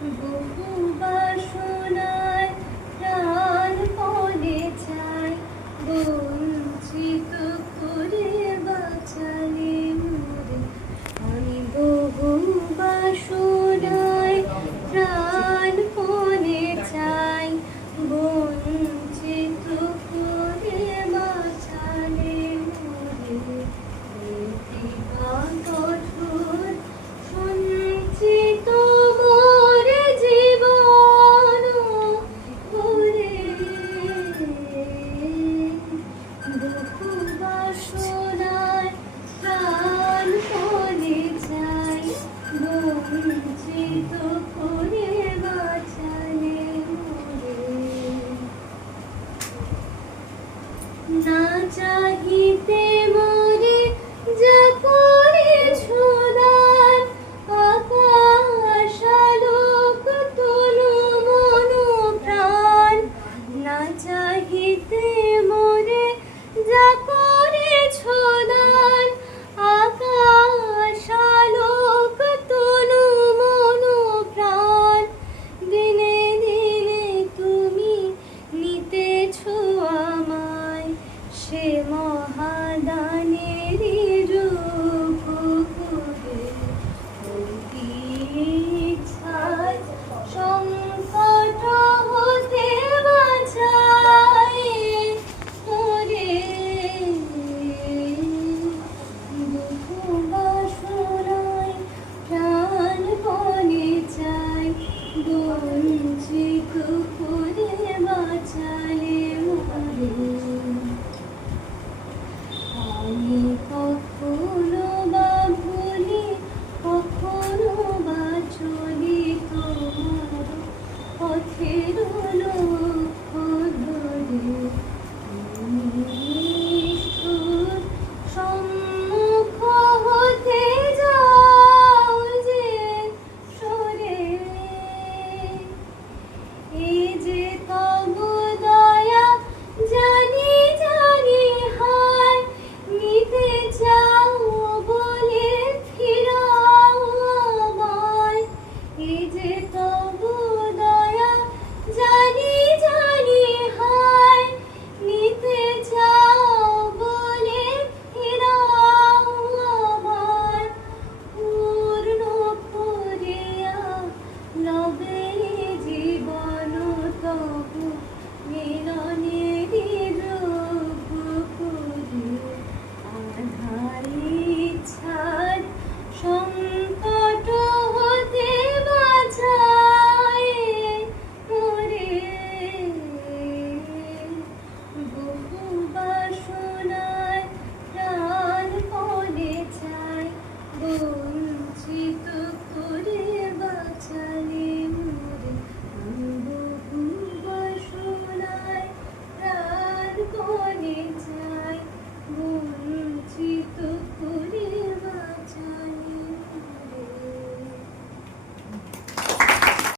বহু বাসনায় প্রাণ পড়ে যায় বঞ্চিত ঝিঝি কুকুরে বাঁচালে love it.